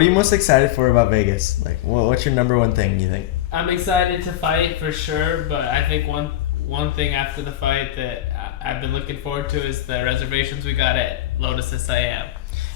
What are you most excited for about Vegas? Like, what's your number one thing you think? I'm excited to fight for sure, but I think one thing after the fight that I've been looking forward to is the reservations we got at Lotus Siam.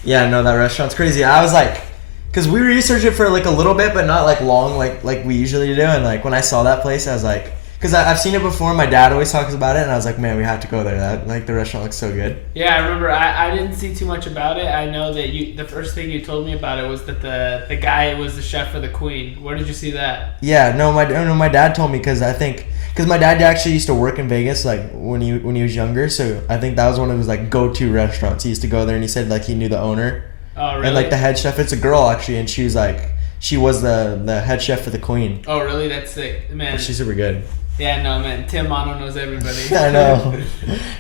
Yeah, no, that restaurant's crazy. I was like, because we researched it for like a little bit, but not like long, like we usually do. And like when I saw that place, I was like, because I've seen it before. My dad always talks about it, and I was like, man, we have to go there. That like the restaurant looks so good. Yeah, I remember. I didn't see too much about it. I know that the first thing you told me about it was that the guy was the chef for the Queen. Where did you see that? Yeah, no, my dad told me because my dad actually used to work in Vegas like when he was younger. So I think that was one of his like go-to restaurants. He used to go there, and he said like he knew the owner. Oh, really? And like the head chef, it's a girl actually, and she was the head chef for the Queen. Oh, really? That's sick, man. She's super good. Yeah, no, man. Tim Mano knows everybody. I know,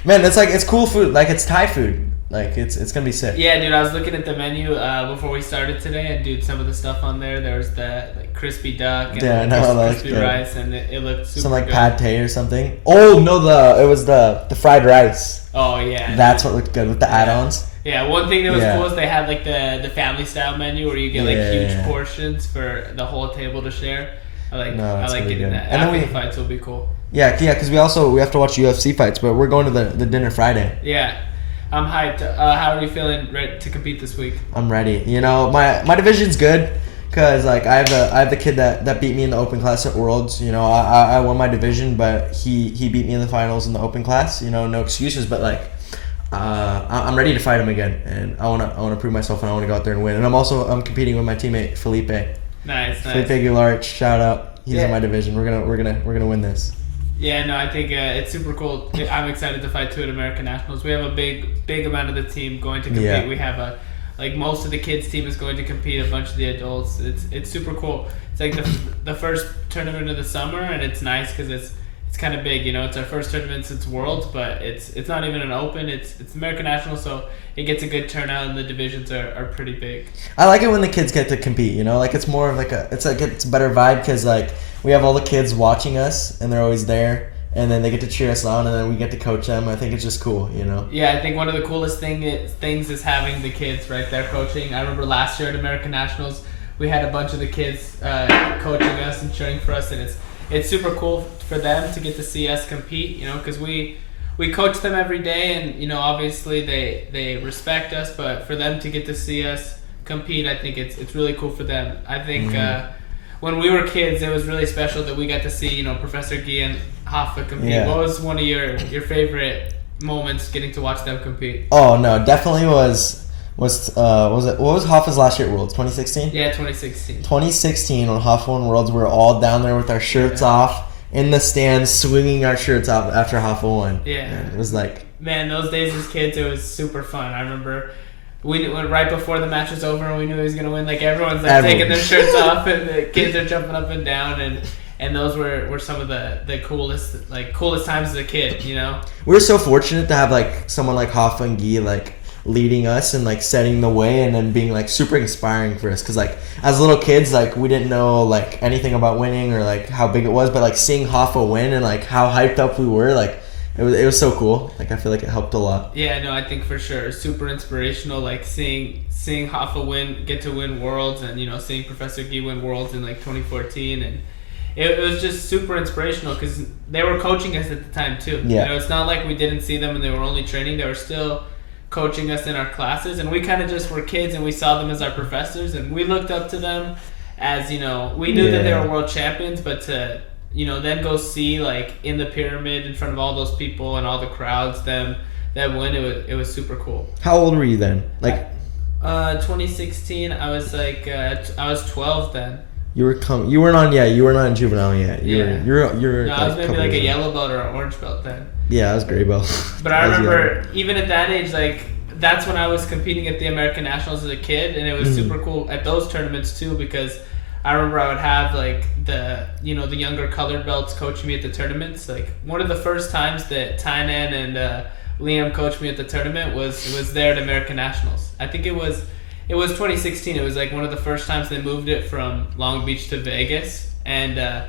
man. It's cool food. Like it's Thai food. Like it's gonna be sick. Yeah, dude. I was looking at the menu before we started today, and dude, some of the stuff on there was the like crispy duck and crispy rice, and it looked super. Some like good. pad thai or something. Oh no, it was the fried rice. Oh yeah. That's what looked good with the add-ons. Yeah, one thing that was cool is they had like the family style menu where you get like huge portions for the whole table to share. I like really getting good. that. And After then the fights will be cool. Yeah, because we have to watch UFC fights, but we're going to the dinner Friday. Yeah, I'm hyped. How are you feeling ready to compete this week? I'm ready. You know, my division's good because like I have the kid that beat me in the open class at Worlds. You know, I won my division, but he beat me in the finals in the open class. You know, no excuses, but like. I'm ready to fight him again, and I wanna prove myself, and I wanna go out there and win. And I'm competing with my teammate Felipe. Nice. Felipe Aguilar, shout out. He's in my division. We're gonna win this. Yeah, no, I think it's super cool. I'm excited to fight too at American Nationals. We have a big amount of the team going to compete. Yeah. We have most of the kids' team is going to compete. A bunch of the adults. It's super cool. It's like the first tournament of the summer, and it's nice because it's kind of big, you know. It's our first tournament since Worlds, but it's not even an open. It's American National, so it gets a good turnout, and the divisions are pretty big. I like it when the kids get to compete. You know, like it's more of it's a better vibe because like we have all the kids watching us, and they're always there, and then they get to cheer us on, and then we get to coach them. I think it's just cool, you know. Yeah, I think one of the coolest things is having the kids right there coaching. I remember last year at American Nationals, we had a bunch of the kids coaching us and cheering for us, and it's super cool for them to get to see us compete, you know, because we coach them every day, and you know, obviously they respect us, but for them to get to see us compete, I think it's really cool for them. I think when we were kids, it was really special that we got to see, you know, Professor Guy and Hoffa compete. Yeah. What was one of your favorite moments getting to watch them compete? Oh no, definitely was it what was Hoffa's last year at Worlds? 2016? Yeah, 2016. 2016 when Hoffa won Worlds, we were all down there with our shirts off in the stands, swinging our shirts off after Hoffa won. Yeah. And it was like, man, those days as kids, it was super fun. I remember we went right before the match was over and we knew he was gonna win. Like everyone's like taking their shirts off and the kids are jumping up and down, and those were some of the coolest times as a kid, you know. We were so fortunate to have like someone like Hoffa and Guy like leading us and like setting the way, and then being like super inspiring for us, because like as little kids, like we didn't know like anything about winning or like how big it was, but like seeing Hoffa win and like how hyped up we were, like it was so cool. Like I feel like it helped a lot. Yeah, no, I think for sure super inspirational, like seeing Hoffa get to win Worlds, and you know, seeing Professor Guy win Worlds in like 2014, and it was just super inspirational because they were coaching us at the time too. Yeah. You know, it's not like we didn't see them and they were only training. They were still coaching us in our classes, and we kind of just were kids, and we saw them as our professors, and we looked up to them as, you know, we knew that they were world champions, but to, you know, then go see like in the pyramid in front of all those people and all the crowds them win, it was super cool. How old were you then? Like 2016, I was like I was 12 then. You weren't on juvenile yet. You're no, I was maybe like a yellow belt or an orange belt then. Yeah, I was gray belt. But I remember even at that age, like that's when I was competing at the American Nationals as a kid, and it was super cool at those tournaments too, because I remember I would have like the younger colored belts coaching me at the tournaments. Like one of the first times that Tainan and Liam coached me at the tournament was there at American Nationals. I think it was 2016. It was like one of the first times they moved it from Long Beach to Vegas, and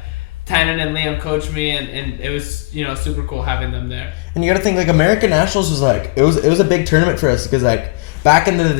Tainan and Liam coached me, and it was super cool having them there. And you got to think like American Nationals was like it was a big tournament for us because like back in the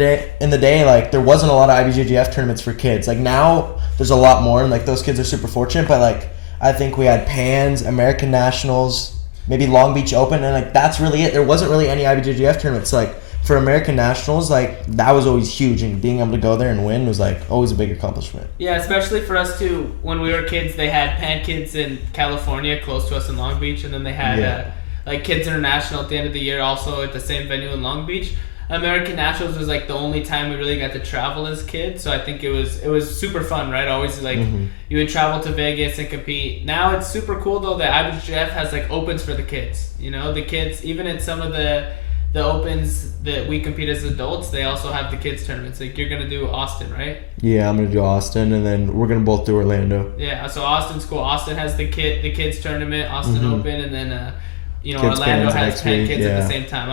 day like there wasn't a lot of IBJJF tournaments for kids. Like now there's a lot more, and like those kids are super fortunate. But like I think we had Pans, American Nationals, maybe Long Beach Open, and like that's really it. There wasn't really any IBJJF tournaments. Like for American Nationals, like that was always huge, and being able to go there and win was like always a big accomplishment. Yeah, especially for us too. When we were kids, they had Pan Kids in California, close to us in Long Beach, and then they had like Kids International at the end of the year, also at the same venue in Long Beach. American Nationals was like the only time we really got to travel as kids, so I think it was super fun, right? Always like you would travel to Vegas and compete. Now it's super cool though that IBJJF has like opens for the kids. The kids, even in some of the opens that we compete as adults, they also have the kids tournaments. Like you're gonna do Austin, right? Yeah, I'm gonna do Austin, and then we're gonna both do Orlando. Yeah, so Austin's cool. Austin has the kids tournament, Austin Open, and then Orlando has 10 kids at the same time.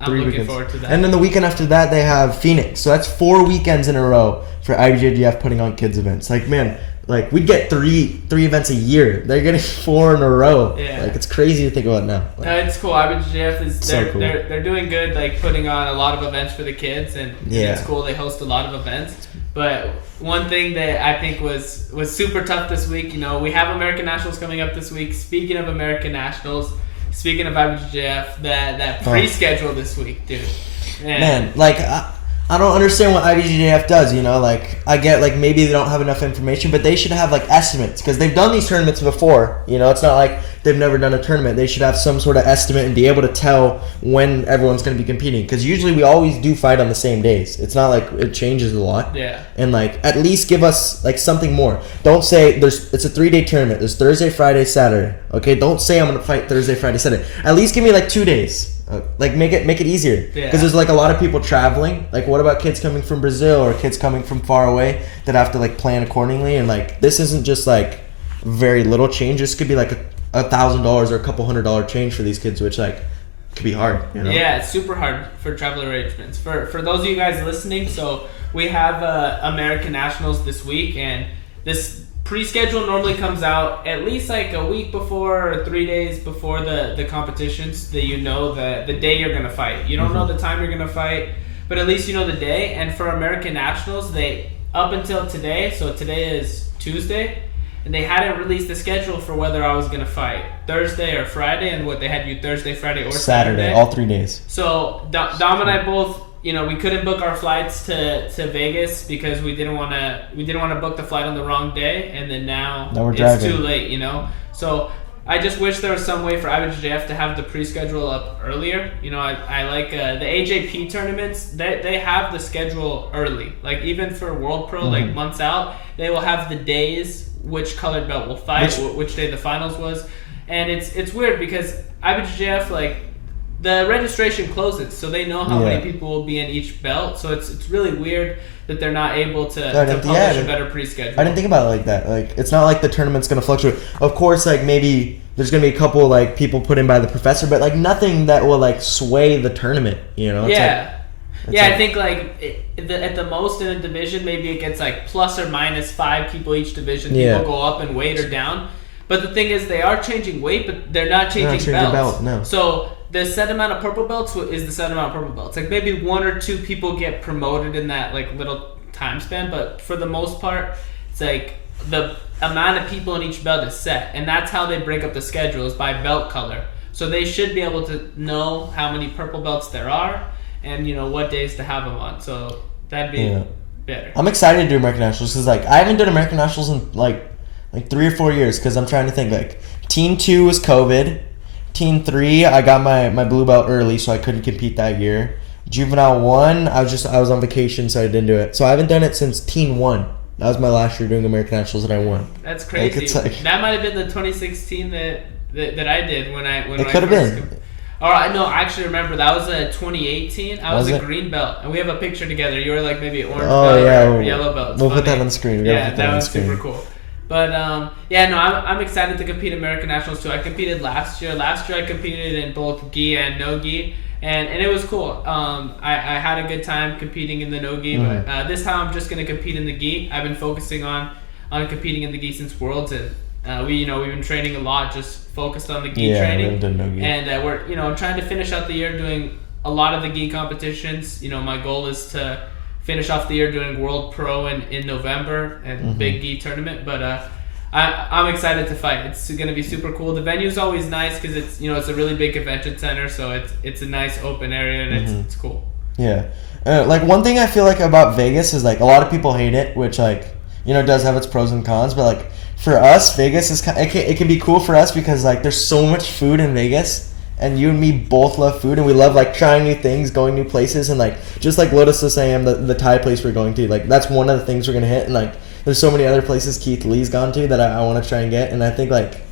I'm looking forward to that. And then the weekend after that, they have Phoenix. So that's 4 weekends in a row for IBJJF putting on kids events. Like, man, like we'd get three events a year. They're getting 4 in a row. Yeah. Like it's crazy to think about now. Like, it's cool. IBJJF is cool. They're doing good, like putting on a lot of events for the kids, and it's cool. They host a lot of events. But one thing that I think was super tough this week, we have American Nationals coming up this week. Speaking of American Nationals, speaking of IBJJF, that pre-schedule this week, dude. Man, like I don't understand what IBJJF does. Like I get like maybe they don't have enough information, but they should have like estimates because they've done these tournaments before. It's not like they've never done a tournament. They should have some sort of estimate and be able to tell when everyone's going to be competing. Because usually we always do fight on the same days. It's not like it changes a lot. Yeah. And like at least give us like something more. Don't say it's a 3-day tournament. There's Thursday, Friday, Saturday. Okay. Don't say I'm going to fight Thursday, Friday, Saturday. At least give me like 2 days. Like make it easier because there's like a lot of people traveling. Like what about kids coming from Brazil or kids coming from far away that have to like plan accordingly? And like this isn't just like very little change. This could be like $1,000 or a couple $100 change for these kids, which like could be hard. Yeah, it's super hard for travel arrangements. For those of you guys listening, so we have American Nationals this week, and this pre-schedule normally comes out at least like a week before or 3 days before the competitions, that the day you're going to fight. You don't know the time you're going to fight, but at least you know the day. And for American Nationals, they up until today, so today is Tuesday, and they hadn't released the schedule for whether I was going to fight Thursday or Friday, and what they had you Thursday, Friday, or Saturday. All 3 days. So Dom and I both, we couldn't book our flights to Vegas because we didn't want to book the flight on the wrong day, and then now we're it's driving. too late, So I just wish there was some way for IBJJF to have the pre-schedule up earlier. I like the AJP tournaments. They have the schedule early. Like even for World Pro, like months out, they will have the days which colored belt will fight, which day the finals was, and it's weird because IBJJF like. The registration closes, so they know how many people will be in each belt. So it's really weird that they're not able to publish a better pre-schedule. I didn't think about it like that. Like it's not like the tournament's gonna fluctuate. Of course, like maybe there's gonna be a couple like people put in by the professor, but like nothing that will like sway the tournament. It's I think like at the most in a division, maybe it gets like plus or minus 5 people each division. People go up in weight or down. But the thing is, they are changing weight, but they're not changing belts. No. So the set amount of purple belts is the set amount of purple belts. Like maybe 1 or 2 people get promoted in that like little time span, but for the most part, it's like the amount of people in each belt is set, and that's how they break up the schedule is by belt color. So they should be able to know how many purple belts there are, and what days to have them on. So that'd be better. I'm excited to do American Nationals because like I haven't done American Nationals in like 3 or 4 years because I'm trying to think like Team 2 was COVID. Team 3, I got my blue belt early, so I couldn't compete that year. Juvenile 1, I was on vacation, so I didn't do it. So I haven't done it since Teen 1. That was my last year doing American Nationals, and I won. That's crazy. That might have been the 2016 that I did when I it could have been. Oh, no, I actually remember that was a 2018. I was a green belt, and we have a picture together. You were like maybe orange belt or yellow belt. We'll put that on the screen. That was super cool. But I'm excited to compete American Nationals too. I competed last year. Last year I competed in both gi and no gi, and it was cool. I had a good time competing in the no gi, but this time I'm just gonna compete in the gi. I've been focusing on competing in the gi since Worlds, and we've been training a lot, just focused on the gi Yeah, we training, haven't done no gi. and we're trying to finish out the year doing a lot of the gi competitions. My goal is to finish off the year doing World Pro in November and big gi tournament, but I'm excited to fight. It's going to be super cool. The venue's always nice because it's it's a really big convention center, so it's a nice open area and it's cool. Yeah. Like one thing I feel like about Vegas is like a lot of people hate it, which like does have its pros and cons, but like for us, Vegas is it can be cool for us because like there's so much food in Vegas. And you and me both love food, and we love like trying new things, going new places, and like just like Lotus was saying, the Thai place we're going to, like that's one of the things we're gonna hit, and like there's so many other places Keith Lee's gone to that I want to try and get, and I think like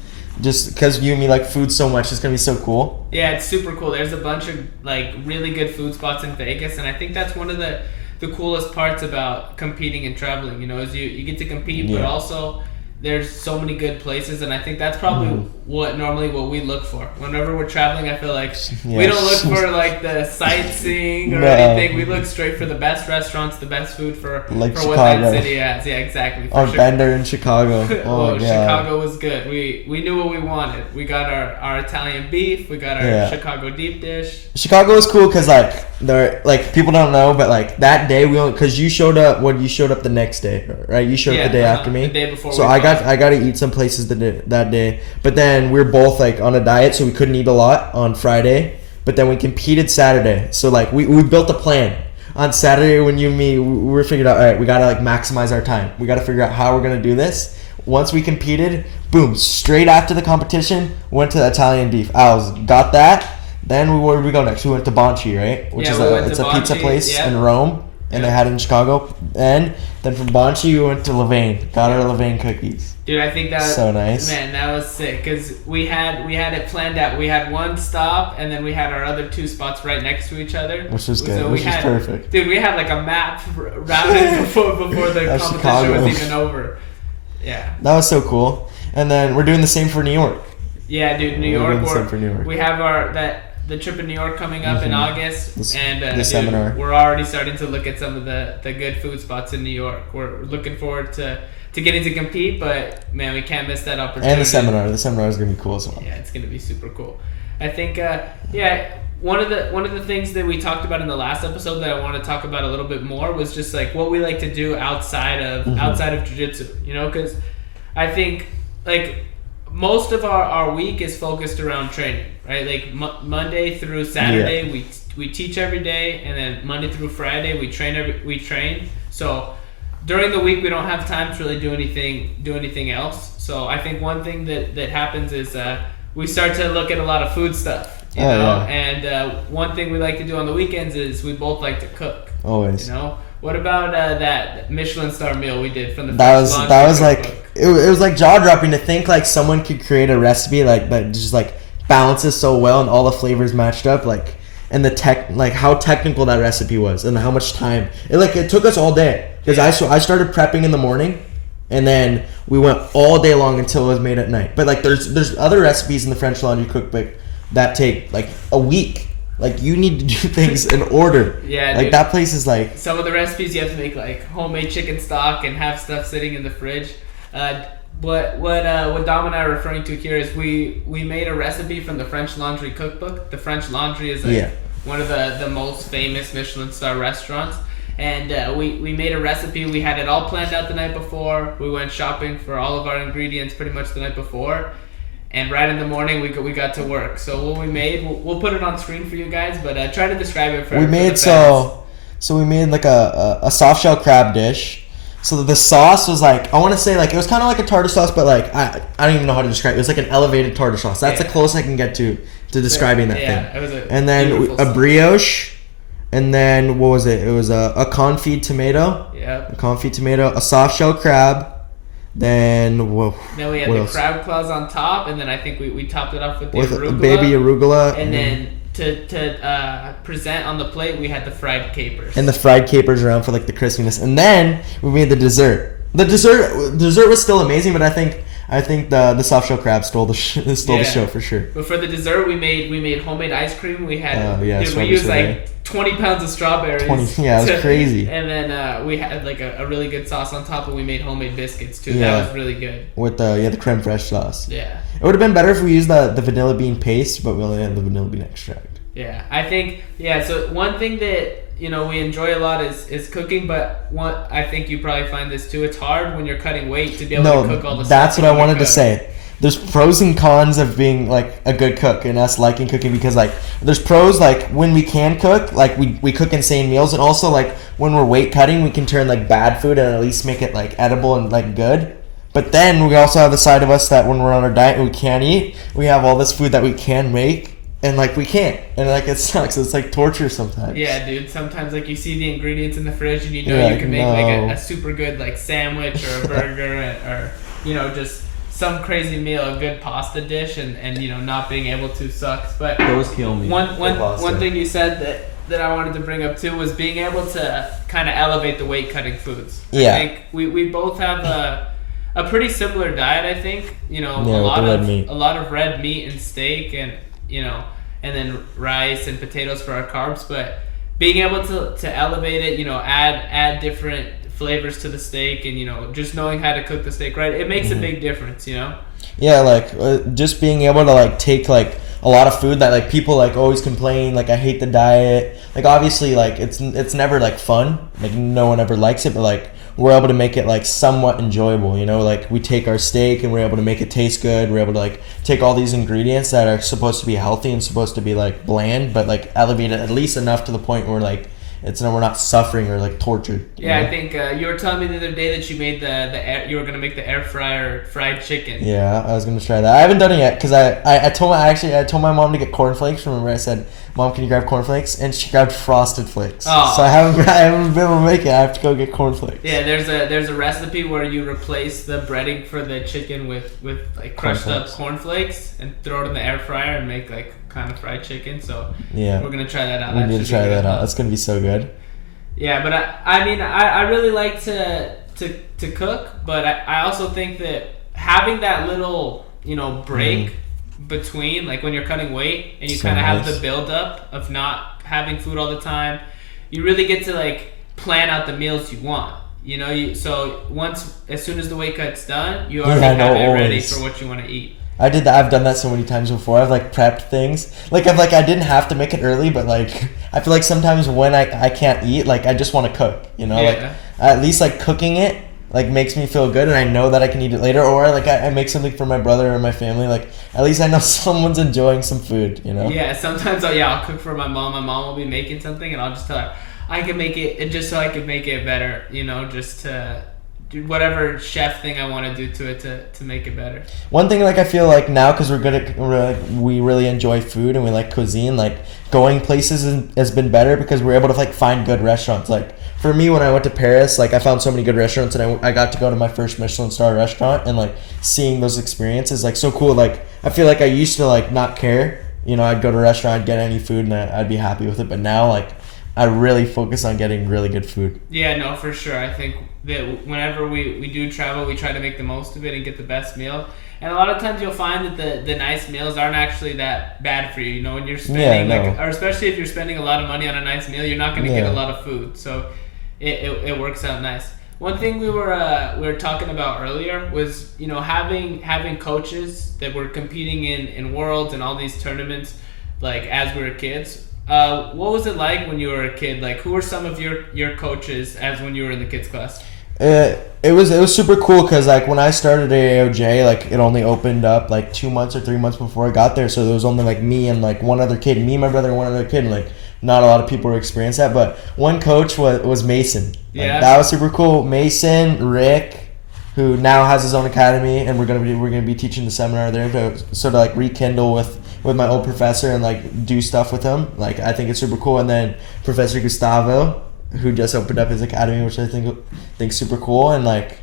just because you and me like food so much, it's gonna be so cool. Yeah, it's super cool. There's a bunch of like really good food spots in Vegas, and I think that's one of the coolest parts about competing and traveling. Is you get to compete, but also there's so many good places, and I think that's probably what we look for whenever we're traveling. I feel like we don't look for like the sightseeing or anything. We look straight for the best restaurants, the best food for Chicago. What that city has. Yeah, exactly. Or Bender in Chicago. Chicago was good. We knew what we wanted. We got our Italian beef. We got our Chicago deep dish. Chicago was cool because like people don't know, but like that day because you showed up the next day, right? You showed up the day after me. The day before. So I got to eat some places that day, but then we were both like on a diet, so we couldn't eat a lot on Friday. But then we competed Saturday, so like we built a plan on Saturday. When you and me, we were figured out. All right, we gotta like maximize our time. We gotta figure out how we're gonna do this. Once we competed, boom, straight after the competition, went to the Italian beef. Got that. Then where did we go next? We went to Bonchi, right? Which is a pizza place in Rome. And they had it in Chicago. And then from Bonchi, we went to Levain. Got our Levain cookies. Dude, I think that was so nice. Man, that was sick because we had it planned out. We had one stop, and then we had our other two spots right next to each other, which was good. So which was perfect. Dude, we had like a map routed before the competition Chicago. Was even over. Yeah. That was so cool. And then we're doing the same for New York. Yeah, dude, New York. We have the trip in New York coming up in August, and the seminar. We're already starting to look at some of the good food spots in New York. We're looking forward to getting to compete, but man, we can't miss that opportunity. And the seminar is gonna be cool as well. Yeah, it's gonna be super cool. I think one of the things that we talked about in the last episode that I want to talk about a little bit more was just like what we like to do outside of jiu-jitsu, because I think like most of our week is focused around training, right? Like Monday through Saturday, we teach every day, and then Monday through Friday we train. So during the week we don't have time to really do anything else. So I think one thing that happens is we start to look at a lot of food stuff, you know. And one thing we like to do on the weekends is we both like to cook. Always. What about that Michelin star meal we did from the that was like it was like jaw dropping to think like someone could create a recipe like that just like balances so well and all the flavors matched up like and like how technical that recipe was and how much time it took us all day because I started prepping in the morning and then we went all day long until it was made at night. But like there's other recipes in the French Laundry cookbook that take like a week. Like you need to do things in order. Yeah, like dude. That place is like some of the recipes you have to make like homemade chicken stock and have stuff sitting in the fridge. What Dom and I are referring to here is we made a recipe from the French Laundry cookbook. The French Laundry is one of the most famous Michelin star restaurants, and we made a recipe. We had it all planned out the night before. We went shopping for all of our ingredients pretty much the night before. And right in the morning, we got to work. So what we made, we'll put it on screen for you guys, but try to describe it for we made so we made like a soft shell crab dish. So the sauce was like, I want to say like it was kind of like a tartar sauce, but like I don't even know how to describe it. It was like an elevated tartar sauce. That's the closest I can get to describing that thing. It was and then a brioche, and then what was it? It was a confit tomato. Yeah. A confit tomato, a soft shell crab. Then we had the crab claws on top, and then I think we topped it off with arugula. Baby arugula. And then to present on the plate, we had the fried capers. And the fried capers around for like the crispiness. And then we made the dessert. The dessert was still amazing, but I think I think the soft shell crab stole the show for sure. But for the dessert, we made homemade ice cream. We had we strawberry used sorbet. like 20 pounds of strawberries. It was crazy. And then we had like a really good sauce on top, and we made homemade biscuits too. Yeah. That was really good. With the creme fraiche sauce. Yeah. It would have been better if we used the vanilla bean paste, but we only had the vanilla bean extract. Yeah, I think so one thing that we enjoy a lot is cooking, but I think you probably find this too. It's hard when you're cutting weight to be able to cook all the stuff. That's what I wanted to say. There's pros and cons of being like a good cook and us liking cooking, because like there's pros like when we can cook, like we cook insane meals, and also like when we're weight cutting, we can turn like bad food and at least make it like edible and like good. But then we also have the side of us that when we're on our diet and we can't eat, we have all this food that we can make. And like we can't, and like it sucks. It's like torture sometimes. Yeah, dude. Sometimes like you see the ingredients in the fridge, and you can make like a super good like sandwich or a burger or just some crazy meal, a good pasta dish, and not being able to sucks. But those kill me. One thing you said that I wanted to bring up too was being able to kind of elevate the weight cutting foods. Yeah. I think we both have a pretty similar diet. I think a lot of red meat and steak and then rice and potatoes for our carbs, but being able to elevate it, add different flavors to the steak, and just knowing how to cook the steak right, it makes a big difference. Yeah, like just being able to like take like a lot of food that like people like always complain like I hate the diet. Like obviously like it's never like fun. Like no one ever likes it, but like we're able to make it like somewhat enjoyable, like we take our steak and we're able to make it taste good. We're able to like take all these ingredients that are supposed to be healthy and supposed to be like bland, but like elevate it at least enough to the point where like we're not suffering or like tortured. Yeah, I think you were telling me the other day that you made you were gonna make the air fryer fried chicken. Yeah, I was gonna try that. I haven't done it yet because I told my mom to get cornflakes. Remember I said, Mom, can you grab cornflakes? And she grabbed Frosted Flakes. Oh. So I haven't been able to make it. I have to go get cornflakes. Yeah, there's a recipe where you replace the breading for the chicken with like crushed up cornflakes and throw it in the air fryer and make like kind of fried chicken. So yeah, we're gonna try that out. We need to try that out. That's gonna be so good. Yeah, but I really like to cook, but I also think that having that little break between like when you're cutting weight and you kind of have the build up of not having food all the time, you really get to like plan out the meals you want. So as soon as the weight cut's done, you already have it ready for what you want to eat. I did that. I've done that so many times before. I've like prepped things. Like I didn't have to make it early, but like I feel like sometimes when I can't eat, like I just want to cook. Like at least like cooking it like makes me feel good, and I know that I can eat it later. Or like I make something for my brother or my family. Like at least I know someone's enjoying some food. Yeah. Sometimes I'll cook for my mom. My mom will be making something, and I'll just tell her I can make it just so I can make it better. Just to do whatever chef thing I want to do to it to make it better. One thing like I feel like now because we really enjoy food and we like cuisine, like going places has been better because we're able to like find good restaurants. Like for me, when I went to Paris, like I found so many good restaurants, and I got to go to my first Michelin star restaurant, and like seeing those experiences like so cool. Like I feel like I used to like not care. I'd go to a restaurant, I'd get any food, and I'd be happy with it. But now like I really focus on getting really good food. Yeah, no, for sure. I think that whenever we do travel, we try to make the most of it and get the best meal. And a lot of times you'll find that the nice meals aren't actually that bad for you. When you're spending or especially if you're spending a lot of money on a nice meal, you're not going to get a lot of food. So it works out nice. One thing we were talking about earlier was having coaches that were competing in worlds and all these tournaments like as we were kids. What was it like when you were a kid? Like who were some of your coaches as when you were in the kids class? It was super cool because like when I started AOJ, like it only opened up like 2 months or 3 months before I got there, so there was only like me and like one other kid, my brother, and one other kid, and like not a lot of people were experienced that. But one coach was Mason. That was super cool. Mason, Rick, who now has his own academy, and we're gonna be teaching the seminar there to sort of like rekindle with my old professor and like do stuff with him. Like I think it's super cool. And then Professor Gustavo, who just opened up his academy, which I think super cool, and like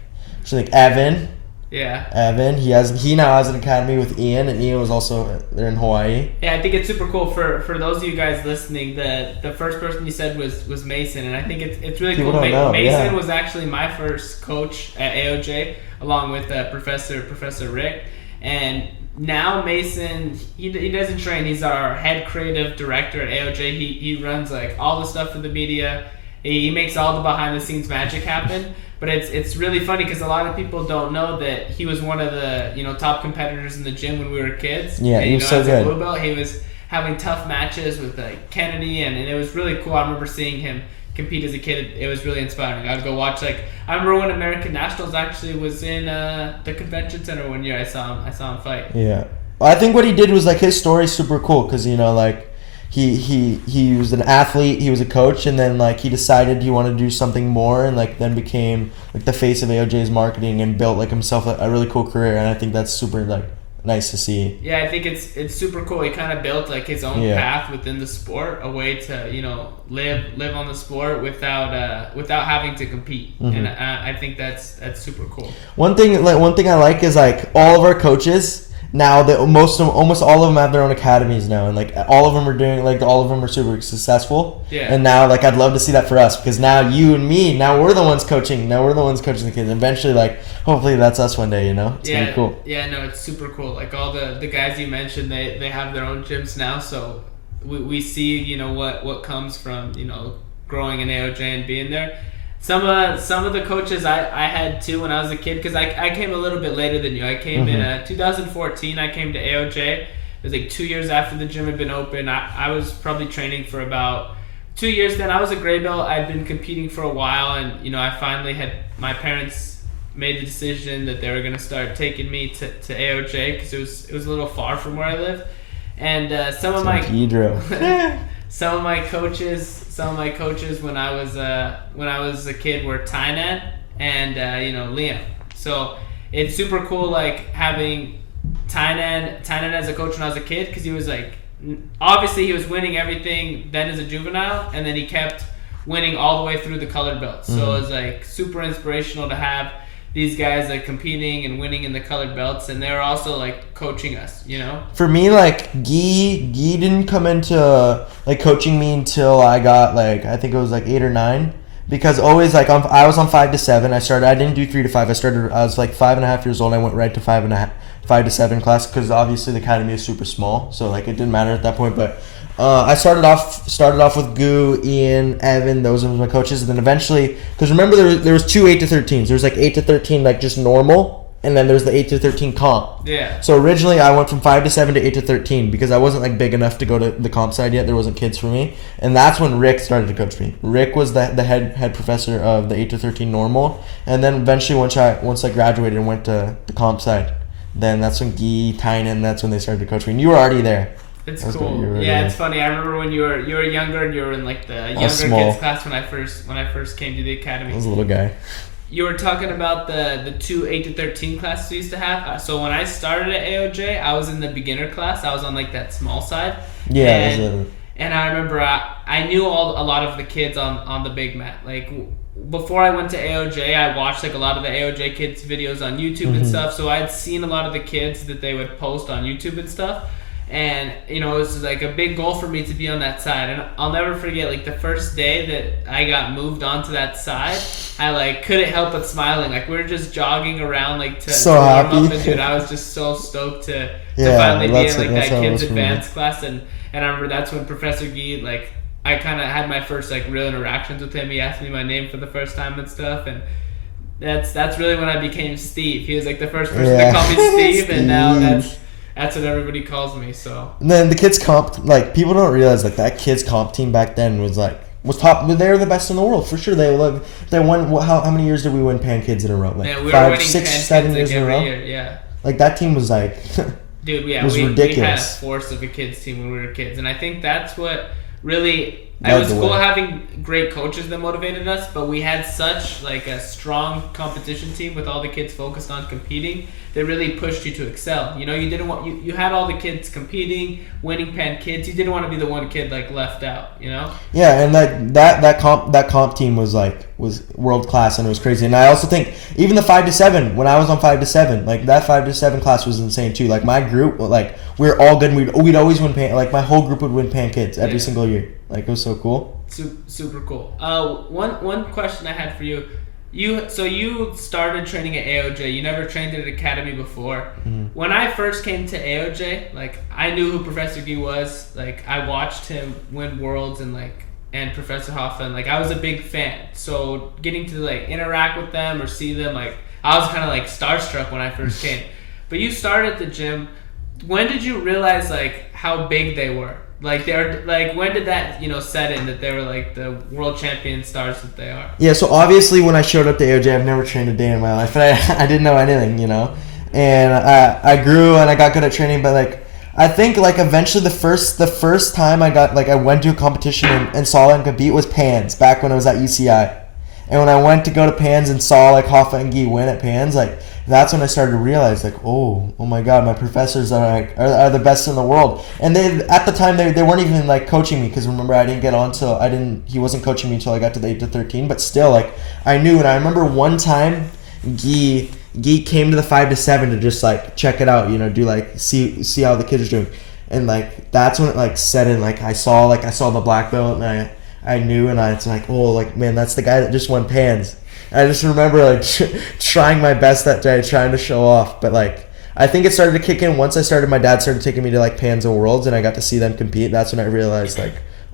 Evan. Yeah. Evan. He now has an academy with Ian, and Ian was also there in Hawaii. Yeah, I think it's super cool for those of you guys listening. The first person you said was Mason, and I think it's really People cool. don't know, Mason yeah. was actually my first coach at AOJ, along with Professor Rick, and now Mason he doesn't train. He's our head creative director at AOJ. He runs like all the stuff for the media. He makes all the behind the scenes magic happen. But it's really funny because a lot of people don't know that he was one of the top competitors in the gym when we were kids. Yeah, and, he was so as good. a blue belt, he was having tough matches with Kennedy, and it was really cool. I remember seeing him compete as a kid. It was really inspiring. I'd go watch I remember when American Nationals actually was in the convention center one year. I saw him fight. Yeah, I think what he did was like his story's super cool because like. He was an athlete, he was a coach, and then like he decided he wanted to do something more, and like then became like the face of AOJ's marketing and built like himself a really cool career, and I think that's super like nice to see. Yeah, I think it's super cool. He kind of built like his own path within the sport, a way to live on the sport without having to compete, and I think that's super cool. One thing I like is like all of our coaches. Now that almost all of them have their own academies now, and like all of them are super successful. Yeah. And now like I'd love to see that for us because now you and me, now we're the ones coaching. Now we're the ones coaching the kids. Eventually, like hopefully that's us one day. It's gonna be cool. Yeah, no, it's super cool. Like all the guys you mentioned, they have their own gyms now, so we see what comes from growing in AOJ and being there. Some of the coaches I had too when I was a kid, because I came a little bit later than you. I came in 2014. I came to AOJ. It was like 2 years after the gym had been open. I was probably training for about 2 years then. I was a gray belt. I'd been competing for a while, and I finally had my parents made the decision that they were gonna start taking me to AOJ because it was a little far from where I live, and some of my coaches when I was a kid were Tainan and Liam. So it's super cool like having Tainan as a coach when I was a kid, because he was like, obviously he was winning everything then as a juvenile, and then he kept winning all the way through the colored belts. So it was like super inspirational to have these guys like competing and winning in the colored belts, and they're also like coaching us, For me, like Guy didn't come into like coaching me until I got like I think it was like 8 or 9, because always like I was on 5 to 7. I didn't do 3 to 5. I was like 5.5 years old. I went right to 5 to 7 class because obviously the academy is super small, so like it didn't matter at that point. But I started off with Gu, Ian, Evan. Those were my coaches, and then eventually, because remember there was 2 8 to 13s. There was like 8 to 13 like just normal, and then there was the 8 to 13 comp. Yeah. So originally I went from 5 to 7 to 8 to 13 because I wasn't like big enough to go to the comp side yet. There wasn't kids for me, and that's when Rick started to coach me. Rick was the head professor of the 8 to 13 normal, and then eventually once I graduated and went to the comp side, then that's when Guy, Tainan, that's when they started to coach me. And you were already there. It's cool. Yeah, it's funny. I remember when you were younger and you were in like the younger kids class when I first came to the academy. I was a little guy. You were talking about the 2 8 to 13 classes we used to have. So when I started at AOJ, I was in the beginner class. I was on like that small side. Yeah. And I remember I knew a lot of the kids on the big mat. Like before I went to AOJ, I watched like a lot of the AOJ kids videos on YouTube and stuff. So I'd seen a lot of the kids that they would post on YouTube and stuff. And it was like a big goal for me to be on that side, and I'll never forget like the first day that I got moved onto that side. I like couldn't help but smiling. Like we were just jogging around like to warm happy. up, and dude, I was just so stoked to finally be in like that kids advanced class. And I remember that's when Professor Guy, like I kind of had my first like real interactions with him. He asked me my name for the first time and stuff, and that's really when I became Steve. He was like the first person to call me Steve, and now that's what everybody calls me. So. And then the kids comp, like people don't realize like that kids comp team back then was top. They were the best in the world for sure. They won. How many years did we win Pan Kids in a row? Like yeah, we 5, 6, 7 years in a row. Year, yeah. Like that team was like. Dude, yeah, was we ridiculous. had a force of a kids team when we were kids, and I think that's what really It was the cool way. having great coaches that motivated us, but we had such like a strong competition team with all the kids focused on competing. They really pushed you to excel. You know, you didn't want you had all the kids competing, winning Pan Kids. You didn't want to be the one kid like left out. You know. Yeah, and like that comp team was world class, and it was crazy. And I also think even the 5 to 7, when I was on 5 to 7, like that 5 to 7 class was insane too. Like my group, like we were all good. And we'd always win Pan. Like my whole group would win Pan Kids every single year. Like it was so cool. Super cool. One question I had for you. You started training at AOJ. You never trained at an academy before. Mm-hmm. When I first came to AOJ, like I knew who Professor Guy was. Like I watched him win worlds and Professor Hoffa. Like I was a big fan. So getting to like interact with them or see them, like I was kind of like starstruck when I first came. But you started at the gym. When did you realize like how big they were? Like they're like, when did that set in that they were like the world champion stars that they are? Yeah, so obviously when I showed up to AOJ, I've never trained a day in my life, and I didn't know anything, and I grew and I got good at training, but like I think like eventually the first time I went to a competition and saw them compete was Pans back when I was at UCI, and when I went to go to Pans and saw like Hoffa and Guy win at Pans, like that's when I started to realize like oh my god, my professors are the best in the world. And they at the time they weren't even like coaching me, because remember I didn't get on till he wasn't coaching me until I got to the 8 to 13, but still like I knew. And I remember one time Guy came to the 5 to 7 to just like check it out, do like see how the kids are doing, and like that's when it like set in. Like I saw the black belt, and I knew, and it's like, oh, like man, that's the guy that just won Pans. I just remember like trying my best that day, trying to show off. But like I think it started to kick in once my dad started taking me to like Pans and Worlds, and I got to see them compete. That's when I realized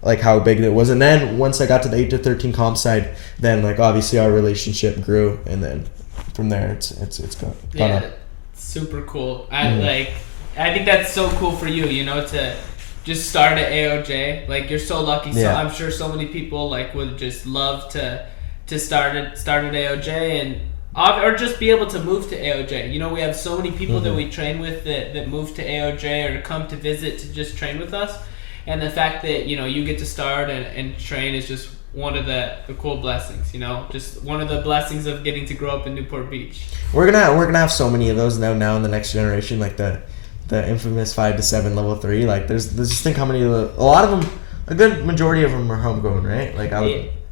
like how big it was. And then once I got to the 8 to 13 comp side, then like obviously our relationship grew, and then from there it's gone up. Super cool. I think that's so cool for you, to just start at AOJ. Like you're so lucky. So I'm sure so many people like would just love to start at AOJ and or just be able to move to AOJ. We have so many people that we train with that move to AOJ or come to visit to just train with us, and the fact that you get to start and train is just one of the cool blessings. Just one of the blessings of getting to grow up in Newport Beach. We're gonna have so many of those now in the next generation, like the infamous 5 to 7 level 3. Like there's just think how many a lot of them, a good majority of them are homegrown, right? Like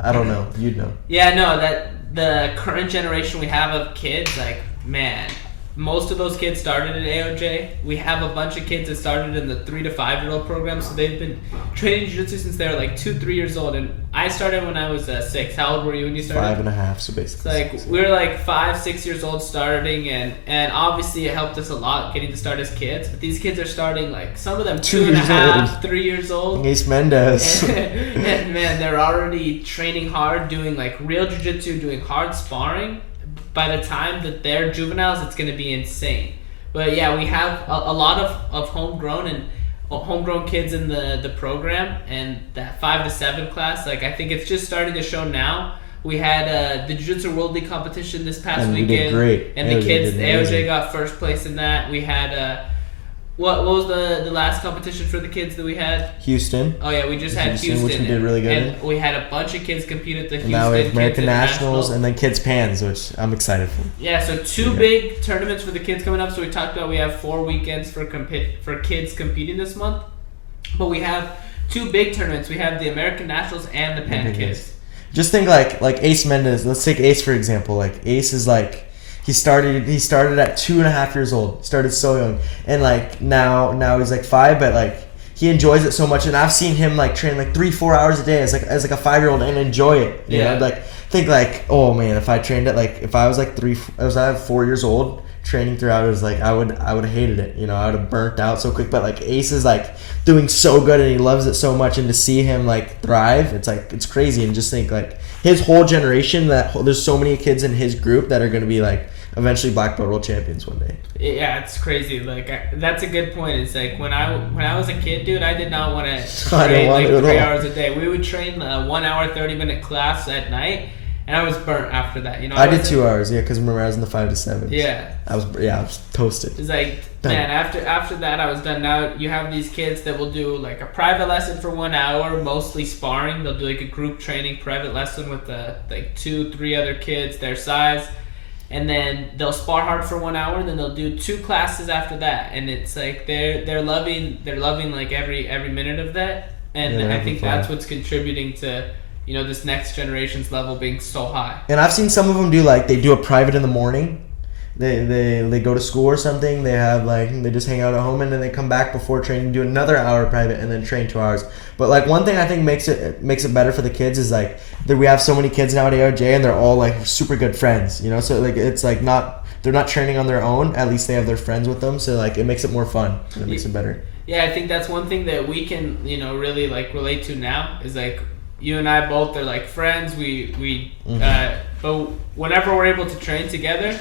I don't know, you'd know. Yeah, no, that the current generation we have of kids, like man, most of those kids started at AOJ. We have a bunch of kids that started in the 3 to 5 year old program, so they've been training jiu-jitsu since they were like 2-3 years old, and I started when I was 6. How old were you when you started? 5.5, so basically. So like we were like 5-6 years old starting, and obviously it helped us a lot getting to start as kids. But these kids are starting like some of them 2.5, 3 years old. Ace Mendez. And man, they're already training hard, doing like real jiu-jitsu, doing hard sparring. By the time that they're juveniles, it's going to be insane. But yeah, we have a lot of homegrown kids in the program, and that 5 to 7 class, like I think it's just starting to show now. We had the Jiu-Jitsu World League competition this past weekend. We did great. And the kids, AOJ got first place in that. We had what was the last competition for the kids that we had? Houston. Oh yeah, we just had Houston, which we did really good. And we had a bunch of kids compete at the Houston. Now we have American Kids Nationals and then Kids Pans, which I'm excited for. Yeah, so two big tournaments for the kids coming up. So we talked about we have 4 weekends for kids competing this month, but we have 2 big tournaments. We have the American Nationals and the Pan Kids. Just think like Ace Mendez. Let's take Ace for example. Like Ace is like. He started at 2.5 years old. Started so young, and like now he's like 5, but like he enjoys it so much. And I've seen him like train like 3-4 hours a day as like a 5-year-old and enjoy it. You know, like think like, oh man, if I trained at like if I was like 4 years old training 3 hours, like I would have hated it. I would have burnt out so quick. But like Ace is like doing so good and he loves it so much, and to see him like thrive, it's crazy. And just think like his whole generation, there's so many kids in his group that are going to be like eventually black belt world champions one day. Yeah, it's crazy. Like that's a good point. It's like when I was a kid, dude, I did not want to train like 3 hours a day. We would train a 1 hour 30-minute class at night, and I was burnt after that. I did 2 hours, yeah, because remember I was in the 5 to 7. Yeah. I was toasted. It's like, man, after that I was done. Now you have these kids that will do like a private lesson for 1 hour, mostly sparring. They'll do like a group training private lesson with like 2-3 other kids their size, and then they'll spar hard for 1 hour. Then they'll do 2 classes after that, and it's like they're loving like every minute of that, and I think that's what's contributing to this next generation's level being so high. And I've seen some of them do like they do a private in the morning. They go to school or something. They have they just hang out at home, and then they come back before training, do another hour private, and then train 2 hours. But like one thing I think makes it better for the kids is like that we have so many kids now at AOJ, and they're all like super good friends. So like it's like they're not training on their own. At least they have their friends with them. So like it makes it more fun. And it makes it better. Yeah, I think that's one thing that we can really like relate to now is like. You and I both are like friends. But whenever we're able to train together,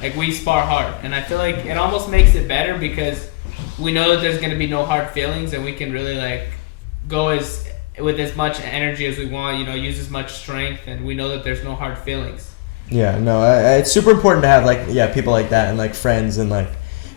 like we spar hard, and I feel like it almost makes it better because we know that there's gonna be no hard feelings, and we can really like go with as much energy as we want. Use as much strength, and we know that there's no hard feelings. Yeah, no, it's super important to have people like that and like friends and like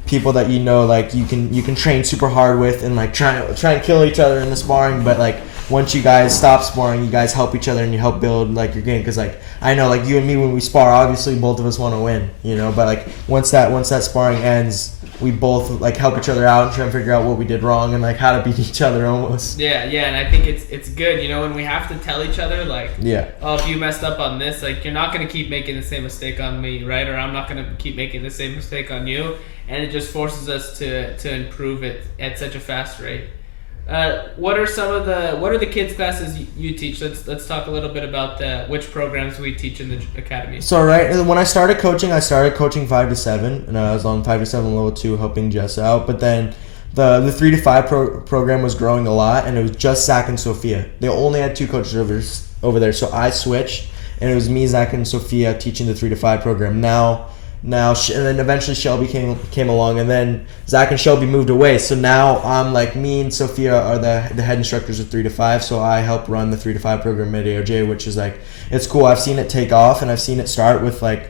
people that like you can train super hard with and like try and kill each other in the sparring, but like. Once you guys stop sparring, you guys help each other and you help build like your game. Because like I know like you and me when we spar, obviously both of us want to win, But like once that sparring ends, we both like help each other out and try and figure out what we did wrong and like how to beat each other almost. Yeah, and I think it's good, when we have to tell each other like, oh, if you messed up on this, like you're not gonna keep making the same mistake on me, right? Or I'm not gonna keep making the same mistake on you, and it just forces us to improve it at such a fast rate. What are the kids classes you teach? Let's talk a little bit about which programs we teach in the academy. So when I started coaching 5 to 7, and I was on 5 to 7 level 2 helping Jess out. But then the 3 to 5 program was growing a lot, and it was just Zach and Sophia. They only had 2 coaches over there, so I switched, and it was me, Zach, and Sophia teaching the 3 to 5 program. Now, and then eventually Shelby came along, and then Zach and Shelby moved away. So now I'm like me and Sophia are the head instructors of 3 to 5. So I help run the 3 to 5 program at AOJ, which is like it's cool. I've seen it take off, and I've seen it start with like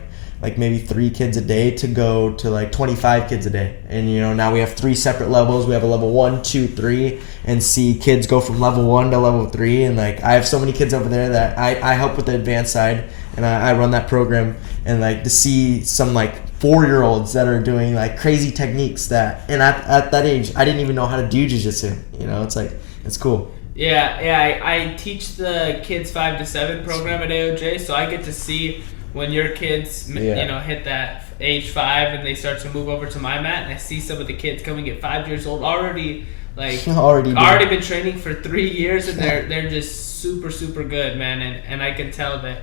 maybe 3 kids a day to go to like 25 kids a day. And now we have 3 separate levels. We have a level 1, 2, 3, and see kids go from level 1 to level 3. And like I have so many kids over there that I help with the advanced side, and I run that program. And like to see some like 4-year-olds that are doing like crazy techniques at that age I didn't even know how to do jiu-jitsu. It's like it's cool. Yeah. I teach the kids 5 to 7 program at AOJ, so I get to see when your kids hit that age 5 and they start to move over to my mat, and I see some of the kids coming at 5 years old already been training for 3 years, and they're just super super good, man, and I can tell that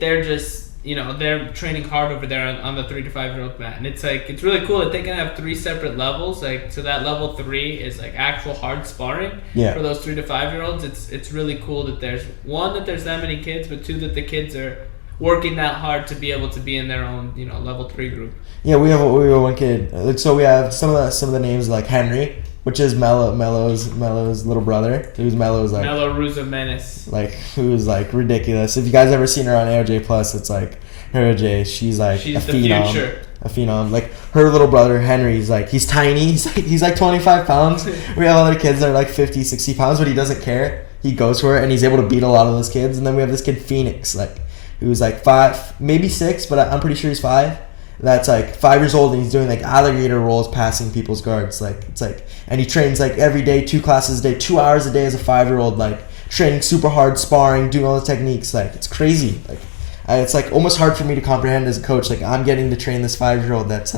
they're just they're training hard over there on the 3 to 5 year old mat, and it's like it's really cool that they can have 3 separate levels. Like so that level 3 is like actual hard sparring for those 3 to 5 year olds. It's really cool that there's that many kids, but 2 that the kids are working that hard to be able to be in their own level 3 group. Yeah, we have one kid. Like so we have some of the names like Henry, which is Melo's little brother. Mello's like Melo Ruza Menace. Like who's like ridiculous. If you guys ever seen her on AOJ Plus, it's like AOJ. She's like a phenom. Future. A phenom. Like her little brother Henry's like he's tiny. He's like 25 pounds. We have other kids that are like 50, 60 pounds, but he doesn't care. He goes for it, and he's able to beat a lot of those kids. And then we have this kid Phoenix, like who's like 5, maybe 6, but I'm pretty sure he's 5. That's like 5 years old, and he's doing like alligator rolls passing people's guards. And he trains like every day, 2 classes a day, 2 hours a day as a 5-year-old, like training super hard, sparring, doing all the techniques. Like it's crazy. Like it's like almost hard for me to comprehend as a coach. Like I'm getting to train this 5-year-old. That's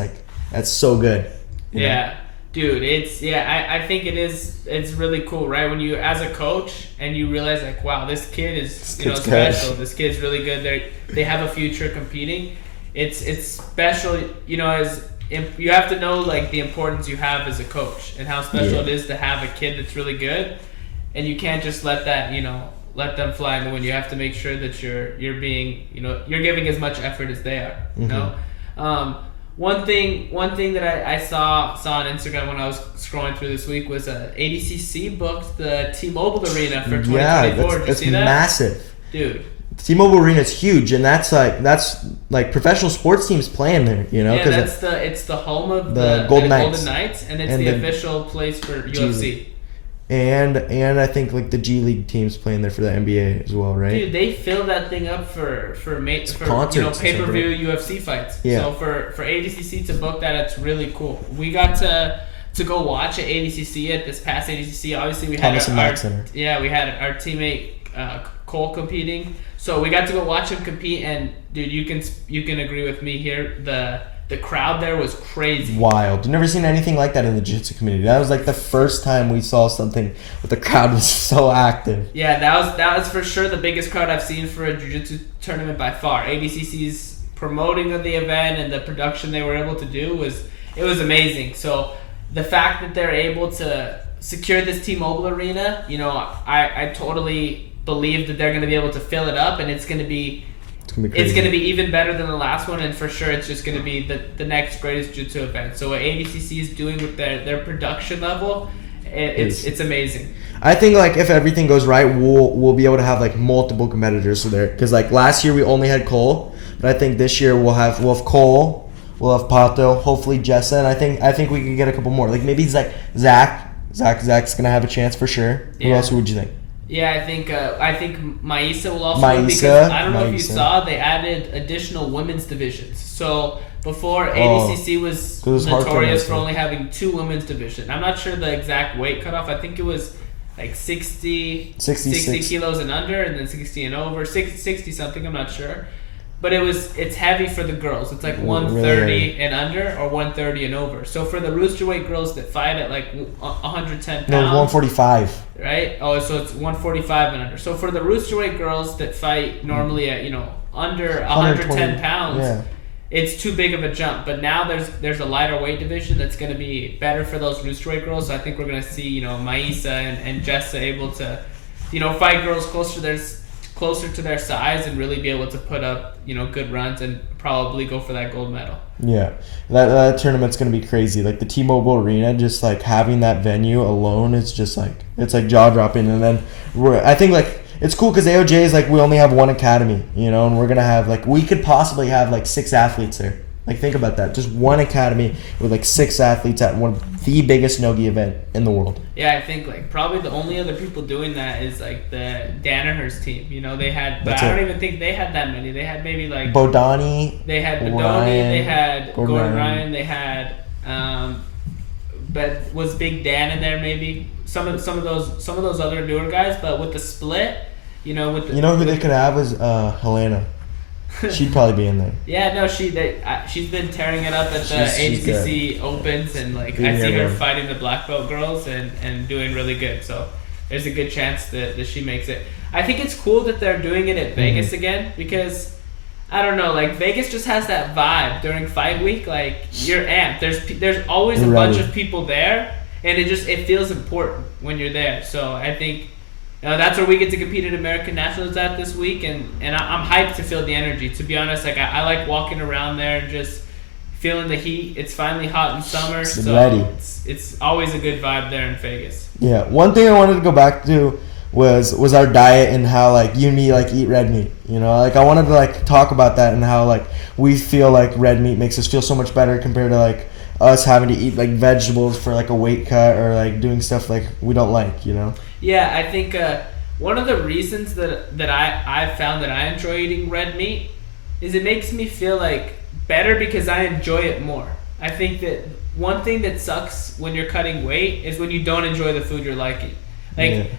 so good. Yeah, dude. I think it's really cool, right? When you as a coach and you realize like, wow, this kid is special. This kid's really good. They have a future competing. It's special, as you have to know like the importance you have as a coach and how special it is to have a kid that's really good, and you can't just let that let them fly in the wind. You have to make sure that you're being you're giving as much effort as they are. One thing that I saw on Instagram when I was scrolling through this week was ADCC booked the T-Mobile Arena for 2024. Yeah, that's Did you see that? Massive. Dude. T-Mobile Arena is huge, and that's like professional sports teams playing there, you know. Yeah, it's the home of the Golden Knights, and it's the official place for UFC. And I think like the G League teams playing there for the NBA as well, right? Dude, they fill that thing up for concerts, pay-per-view UFC fights. Yeah. So for ADCC to book that, it's really cool. We got to go watch at ADCC at this past ADCC. Obviously, we had we had our teammate Cole competing. So we got to go watch him compete, and dude, you can agree with me here. The crowd there was crazy. Wild. You've never seen anything like that in the jiu-jitsu community. That was like the first time we saw something where the crowd was so active. Yeah, that was for sure the biggest crowd I've seen for a jiu-jitsu tournament by far. ADCC's promoting of the event and the production they were able to do was amazing. So the fact that they're able to secure this T-Mobile Arena, you know, I totally believe that they're going to be able to fill it up, and it's going to be even better than the last one, and for sure it's just going to be the next greatest jiu-jitsu event. So what ADCC is doing with their production level, it's amazing. I think like if everything goes right, we'll be able to have like multiple competitors there, because like last year we only had Cole, but I think this year we'll have Cole, we'll have Pato, hopefully Jessa, and I think we can get a couple more. Like maybe Zach's gonna have a chance for sure. Yeah. Who else would you think? Yeah, I think Maisa will also win, because I don't know if you saw, they added additional women's divisions. So before ADCC was notorious for only having 2 women's divisions. I'm not sure the exact weight cutoff. I think it was like 60 kilos and under, and then 60 and over, 60 something, I'm not sure. But it's heavy for the girls. It's like 130 and under, or 130 and over. So for the roosterweight girls that fight at like 110 pounds. No, 145. Right? Oh, so it's 145 and under. So for the roosterweight girls that fight normally at, you know, under 110 pounds, it's too big of a jump. But now there's a lighter weight division that's going to be better for those roosterweight girls. So I think we're going to see, you know, Maisa and Jessa able to, you know, fight girls closer to their size and really be able to put up, you know, good runs and probably go for that gold medal. Yeah, that tournament's gonna be crazy. Like the T-Mobile Arena, just like having that venue alone is just like, it's like jaw dropping. And then I think like it's cool because AOJ is like, we only have one academy, you know, and we're gonna have like, we could possibly have like 6 athletes there. Like think about that, just one academy with like 6 athletes at one of the biggest no-gi event in the world. Yeah, I think like probably the only other people doing that is like the Danaher's team. You know, they had, but I don't even think they had that many. They had maybe like Bodani. They had Bodani. They had Gordon Ryan. They had, but was Big Dan in there maybe? Some of those other newer guys, but with the split, you know, who they could have is Helena. She'd probably be in there. Yeah, no, she's been tearing it up at the HCC Opens, and like I see her fighting the black belt girls and doing really good. So there's a good chance that she makes it. I think it's cool that they're doing it at Vegas again, because I don't know, like Vegas just has that vibe during fight week. Like you're amped. There's always a bunch of people there, and it feels important when you're there. So I think, you know, that's where we get to compete at American Nationals at this week, and I'm hyped to feel the energy. To be honest, like I like walking around there and just feeling the heat. It's finally hot in summer, it's always a good vibe there in Vegas. Yeah, one thing I wanted to go back to was our diet and how like you and me like eat red meat. You know, like I wanted to like talk about that and how like we feel like red meat makes us feel so much better compared to like us having to eat like vegetables for like a weight cut or like doing stuff like we don't like, you know. Yeah, I think one of the reasons that I found that I enjoy eating red meat is it makes me feel like better because I enjoy it more. I think that one thing that sucks when you're cutting weight is when you don't enjoy the food you're liking. Like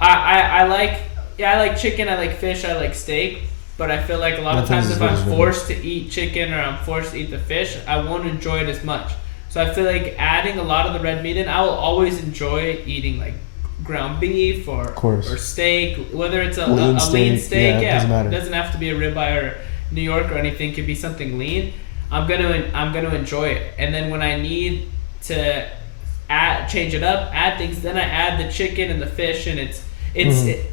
I like chicken, I like fish, I like steak, but I feel like a lot of times if I'm forced to eat chicken or I'm forced to eat the fish, I won't enjoy it as much. So I feel like adding a lot of the red meat in, I will always enjoy eating like ground beef or steak, whether it's a lean steak. It doesn't have to be a ribeye or New York or anything. It could be something lean. I'm gonna enjoy it, and then when I need to change it up, add things, then I add the chicken and the fish, and it's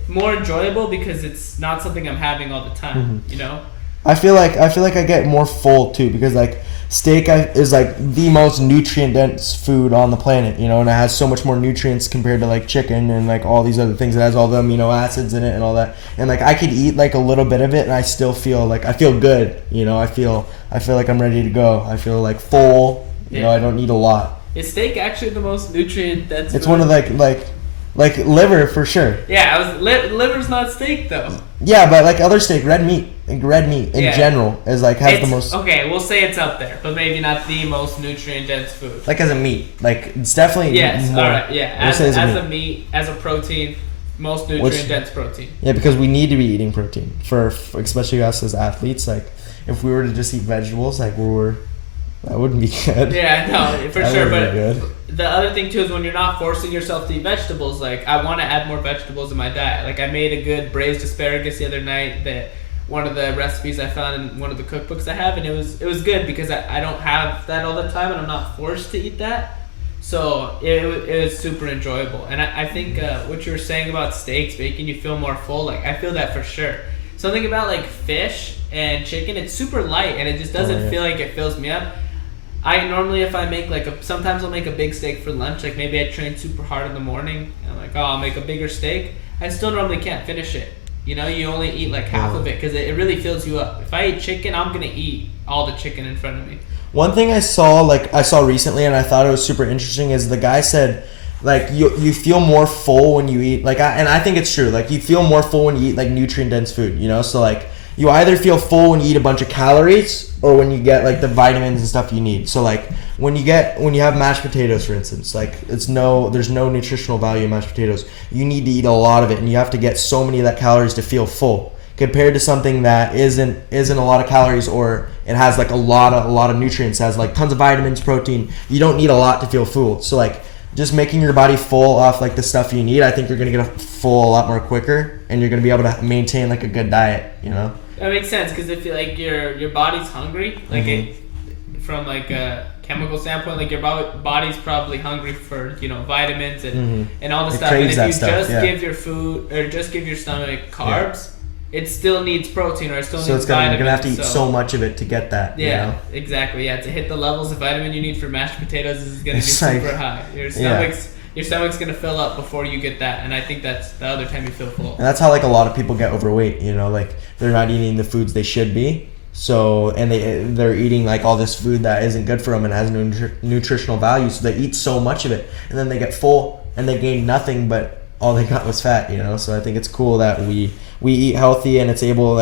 more enjoyable because it's not something I'm having all the time. You know. I feel like I get more full too, because like steak is like the most nutrient dense food on the planet, you know, and it has so much more nutrients compared to like chicken and like all these other things. It has all the amino acids in it and all that, and like I could eat like a little bit of it and I still feel like I feel good, you know. I feel like I'm ready to go. I feel like full, you know. I don't need a lot. Is steak actually the most nutrient dense It's food? one of like liver for sure. Yeah, liver's not steak though. Yeah, but like other steak, red meat in general is like has the most. Okay, we'll say it's up there, but maybe not the most nutrient dense food. Like as a meat, like it's definitely more. All right, yeah. As a meat, as a protein, most nutrient dense protein. Yeah, because we need to be eating protein for especially us as athletes. Like if we were to just eat vegetables, like that wouldn't be good. Yeah, no, for That sure. wouldn't be But good. the other thing too is when you're not forcing yourself to eat vegetables, like I want to add more vegetables in my diet. Like I made a good braised asparagus the other night, that one of the recipes I found in one of the cookbooks I have, and it was good because I don't have that all the time and I'm not forced to eat that. So it was super enjoyable. And I think what you were saying about steaks making you feel more full, like I feel that for sure. Something about like fish and chicken, it's super light and it just doesn't feel like it fills me up. I normally, if I make sometimes I'll make a big steak for lunch. Like maybe I train super hard in the morning and I'm like, oh, I'll make a bigger steak. I still normally can't finish it. You know, you only eat like half of it because it really fills you up. If I eat chicken, I'm going to eat all the chicken in front of me. One thing I saw recently and I thought it was super interesting is the guy said, like you feel more full when you eat, like and I think it's true. Like you feel more full when you eat like nutrient dense food, you know? So like you either feel full when you eat a bunch of calories or when you get like the vitamins and stuff you need. So like when you have mashed potatoes, for instance, like there's no nutritional value in mashed potatoes. You need to eat a lot of it and you have to get so many of that calories to feel full, compared to something that isn't a lot of calories, or it has like a lot of nutrients, has like tons of vitamins, protein. You don't need a lot to feel full. So like just making your body full off like the stuff you need, I think you're gonna get full a lot more quicker, and you're gonna be able to maintain like a good diet, you know. That makes sense because if like your body's hungry, like from like a chemical standpoint, like your body's probably hungry for, you know, vitamins and all the stuff. And if you give your food or just give your stomach carbs, it still needs protein or it still needs vitamins. You're gonna have to eat so much of it to get that. Yeah, you know? Exactly. Yeah, to hit the levels of vitamin you need for mashed potatoes is gonna be super high. Your stomach's gonna fill up before you get that, and I think that's the other time you feel full. And that's how like a lot of people get overweight, you know, like they're not eating the foods they should be. So, and they're eating like all this food that isn't good for them and has no nutritional value. So they eat so much of it, and then they get full and they gain nothing, but all they got was fat, you know. So I think it's cool that we eat healthy, and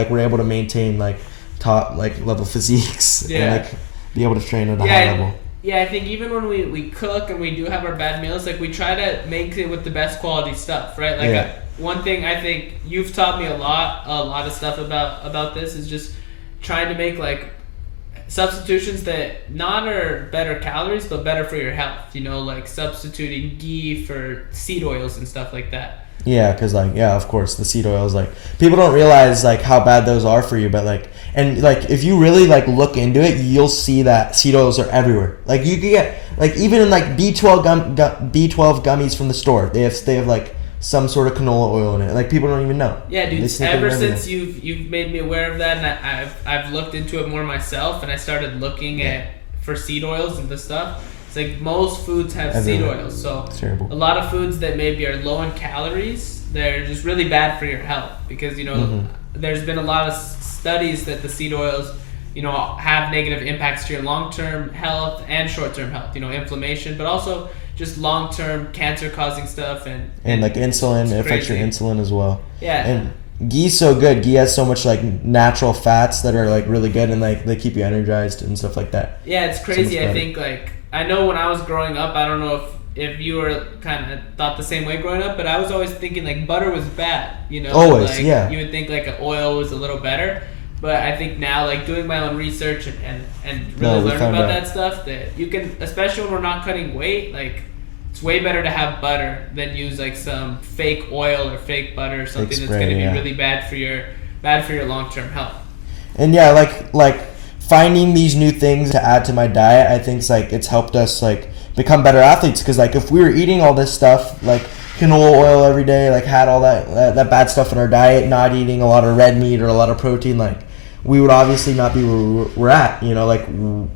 we're able to maintain like top like level physiques and like be able to train at a high level. Yeah, I think even when we cook and we do have our bad meals, like we try to make it with the best quality stuff, right? Like one thing I think you've taught me a lot of stuff about this is just trying to make like substitutions that not are better calories but better for your health, you know, like substituting ghee for seed oils and stuff like that. Yeah, because like of course the seed oils, like people don't realize like how bad those are for you, but like, and like if you really like look into it, you'll see that seed oils are everywhere. Like you can get like even in like B12 gummies from the store, they have like some sort of canola oil in it. Like people don't even know. Yeah, dude. Ever since you've made me aware of that, and I've looked into it more myself, and I started looking at for seed oils and the stuff. It's like most foods have seed oils, so a lot of foods that maybe are low in calories, they're just really bad for your health because, you know, there's been a lot of studies that the seed oils, you know, have negative impacts to your long-term health and short-term health, you know, inflammation, but also just long-term cancer-causing stuff and like insulin, it affects your insulin as well. Yeah. And ghee's so good. Ghee has so much like natural fats that are like really good, and like they keep you energized and stuff like that. Yeah, it's crazy. I think like I know when I was growing up, I don't know if you were kind of thought the same way growing up, but I was always thinking like butter was bad, you know? Always, like, you would think like an oil was a little better, but I think now like doing my own research and really learning about that stuff, that you can, especially when we're not cutting weight, like it's way better to have butter than use like some fake oil or fake butter or something that's going to be really bad for your long-term health. And like finding these new things to add to my diet, I think it's helped us like become better athletes, because like if we were eating all this stuff like canola oil every day, like had all that bad stuff in our diet, not eating a lot of red meat or a lot of protein, like we would obviously not be where we're at. You know, like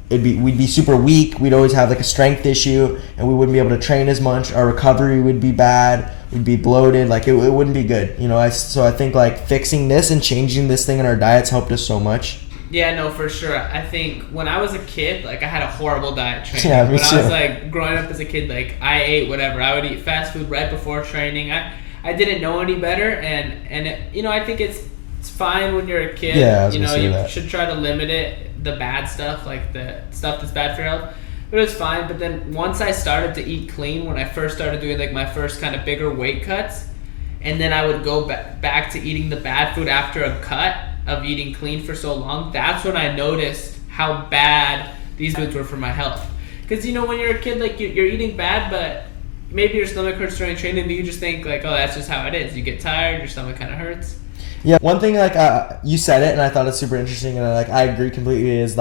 we'd be super weak. We'd always have like a strength issue, and we wouldn't be able to train as much. Our recovery would be bad. We'd be bloated. Like it wouldn't be good. You know, so I think like fixing this and changing this thing in our diets helped us so much. Yeah, no, for sure. I think when I was a kid, like I had a horrible diet training. Yeah, me when too. I was like growing up as a kid, like I ate whatever. I would eat fast food right before training. I didn't know any better, and it, you know, I think it's fine when you're a kid. Yeah, I was you know, gonna say you that. should try to limit it, the bad stuff, like the stuff that's bad for your health. But it was fine. But then once I started to eat clean, when I first started doing like my first kind of bigger weight cuts, and then I would go back to eating the bad food after a cut of eating clean for so long, that's when I noticed how bad these foods were for my health. Because, you know, when you're a kid, like, you're eating bad, but maybe your stomach hurts during training, but you just think, like, oh, that's just how it is. You get tired, your stomach kind of hurts. Yeah, one thing, like, you said it, and I thought it's super interesting, and, like, I agree completely, is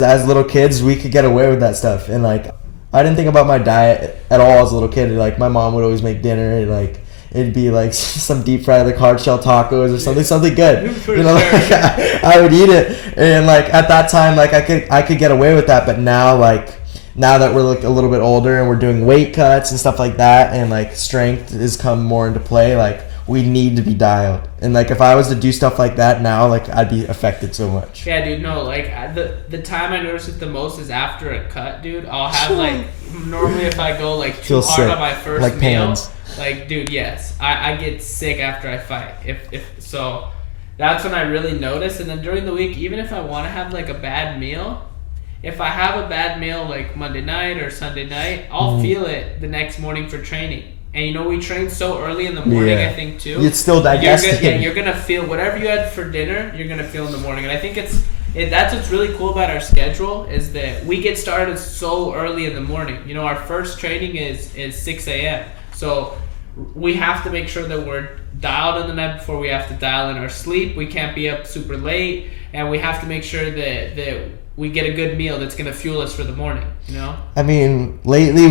as little kids, we could get away with that stuff. And, like, I didn't think about my diet at all as a little kid. Like, my mom would always make dinner, and, like, it'd be like some deep fried like hard shell tacos or something good. You know, sure. like, I would eat it, and like at that time, like I could get away with that. But now, like now that we're like a little bit older and we're doing weight cuts and stuff like that, and like strength has come more into play, like we need to be dialed. And like if I was to do stuff like that now, like I'd be affected so much. Yeah, dude, no, like the time I notice it the most is after a cut, dude. I'll have like normally if I go like too Feel hard sick, on my first like meal. pans. Like, dude, yes, I get sick after I fight. If so, that's when I really notice. And then during the week, even if I want to have like a bad meal, if I have a bad meal like Monday night or Sunday night, I'll feel it the next morning for training. And you know, we train so early in the morning, I think too. It's still digesting. You're gonna feel whatever you had for dinner, you're gonna feel in the morning. And I think that's what's really cool about our schedule, is that we get started so early in the morning. You know, our first training is 6 a.m. So we have to make sure that we're dialed in the night before. We have to dial in our sleep. We can't be up super late, and we have to make sure that we get a good meal that's going to fuel us for the morning, you know? I mean, lately